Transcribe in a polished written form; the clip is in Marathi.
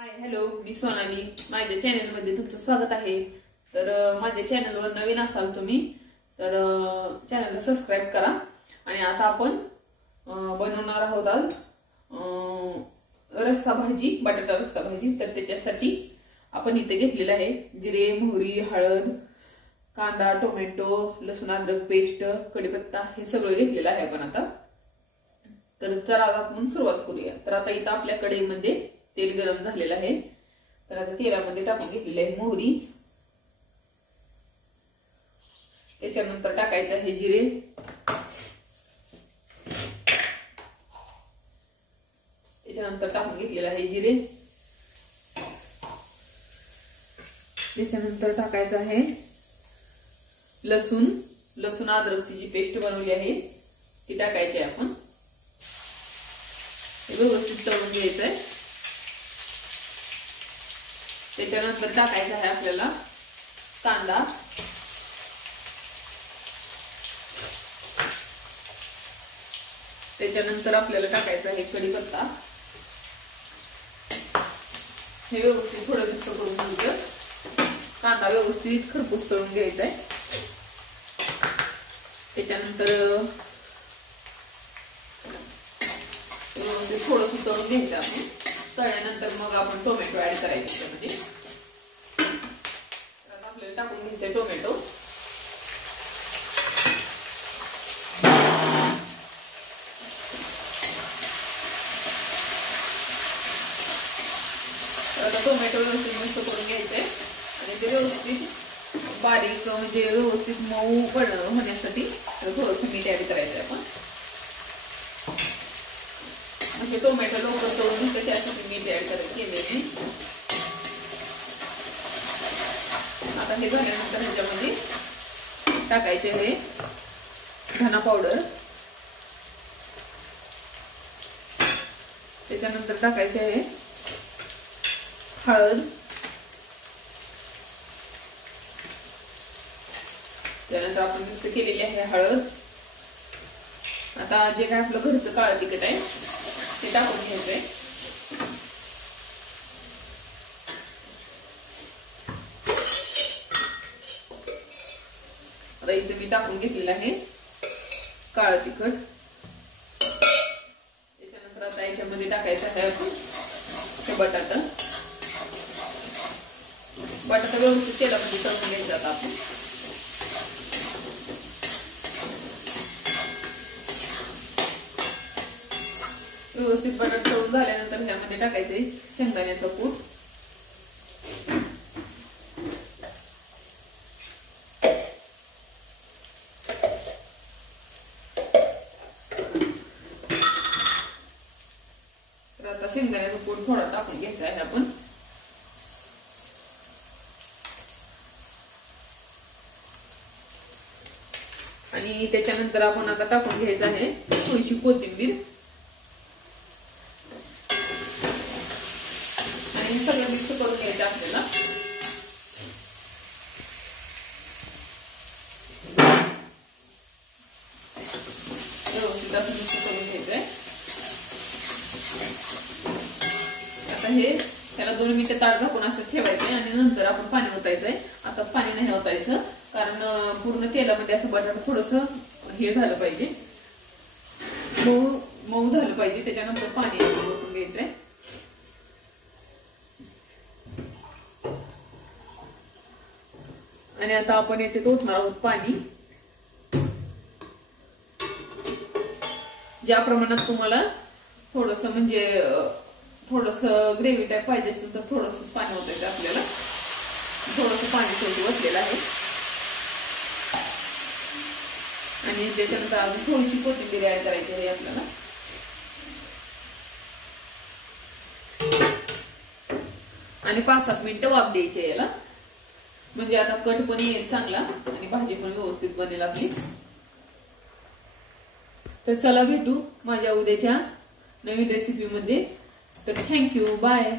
हाय हॅलो, मी सोनाली. माझ्या चॅनलमध्ये तुमचं स्वागत आहे. तर माझ्या चॅनलवर नवीन असाल तुम्ही तर चॅनलला सबस्क्राईब करा. आणि आता आपण बनवणार आहोत आज रस्सा भाजी, बटाटा रस्सा भाजी. तर त्याच्यासाठी आपण इथे घेतलेलं आहे जिरे, मोहरी, हळद, कांदा, टोमॅटो, लसूण, अद्रक पेस्ट, कढीपत्ता हे सगळं घेतलेलं आहे आपण आता. तर चला आपण सुरुवात करूया. तर आता इथं आपल्या कढईमध्ये तेल गरम झालेलं आहे. तर आता तेलामध्ये टाकून घेतलेली आहे मोहरी. त्याच्यानंतर टाकायचं आहे जिरे. त्याच्यानंतर टाकून घेतलेलं आहे जिरे. त्याच्यानंतर टाकायचं आहे लसूण अद्रकची जी पेस्ट बनवली आहे ती टाकायची आहे आपण. व्यवस्थित तळून घ्यायचं आहे. त्याच्यानंतर टाकायचा आहे आपल्याला कांदा. त्याच्यानंतर आपल्याला टाकायचा आहे कढीपत्ता. हे व्यवस्थित थोडं मिक्स करून घ्यायचं. कांदा व्यवस्थित खरपूस तळून घ्यायचा आहे. त्याच्यानंतर थोडंसं तळून घ्यायचं आपण. तळल्यानंतर मग आपण टोमॅटो ऍड करायचे त्याच्यामध्ये. तर आपल्याला टाकून घ्यायचे टोमॅटो. आता टोमॅटो व्यवस्थित मिक्स करून घ्यायचंय आणि ते व्यवस्थित बारीक म्हणजे व्यवस्थित मऊ होण्यासाठी थोडंसं मीठ ऍड करायचंय आपण. म्हणजे टोमॅटो लवकर तळून होते त्यासाठी मीठ ऍड केले. आता हे झाल्यानंतर ह्याच्यामध्ये टाकायचे आहे धना पावडर. त्याच्यानंतर टाकायचे आहे हळद. त्यानंतर आपण मिक्स केलेली आहे हळद. आता जे काय आपलं घरचं काळं तिखट आहे ते टाकून घ्यायचंय. आता इथे मी टाकून घेतलेलं आहे काळं तिखट. त्याच्यानंतर आता याच्यामध्ये टाकायचं आहे आपण बटाटा. व्यवस्थित तेलामध्ये तळून घ्यायचं आता आपण. व्यवस्थित बटाटा तळून झाल्यानंतर ह्यामध्ये टाकायचे शेंगदाण्याचं कूट. तर आता शेंगदाण्याचं कूट थोडा टाकून घ्यायचं आहे आपण. आणि त्याच्यानंतर आपण आता टाकून घ्यायचं आहे थोडीशी कोथिंबीर. आणि सगळं मिक्स करून घ्यायचं आपल्याला. व्यवस्थित असं मिक्स करून घ्यायचंय. आता हे त्याला 2 मिनिटं ताट झाकून असं ठेवायचंय आणि नंतर आपण पाणी ओतायचंय. आता पाणी नाही ओतायचं कारण पूर्ण तेलामध्ये असं बटाटा थोडस हे झालं पाहिजे, मऊ झालं पाहिजे. त्याच्यानंतर पाणी ओतून घ्यायचंय. आणि आता आपण याच्यात ओतणार आहोत पाणी. ज्या प्रमाणात तुम्हाला थोडस म्हणजे थोडस ग्रेव्ही टाईप पाहिजे असेल तर थोडस पाणी ओतायचं आपल्याला. थोडस पाणी शेवटी ओतलेलं आहे. आणि त्याच्यानंतर अजून थोडीशी कोथिंबीर ऍड करायची आहे आपल्याला. आणि 5-7 मिनिटं वाफ द्यायची याला. म्हणजे आता कट पण येईल चांगला आणि भाजी पण व्यवस्थित बनेल आपली. तर चला भेटू माझ्या उद्याच्या नवीन रेसिपी मध्ये. तर थँक्यू, बाय.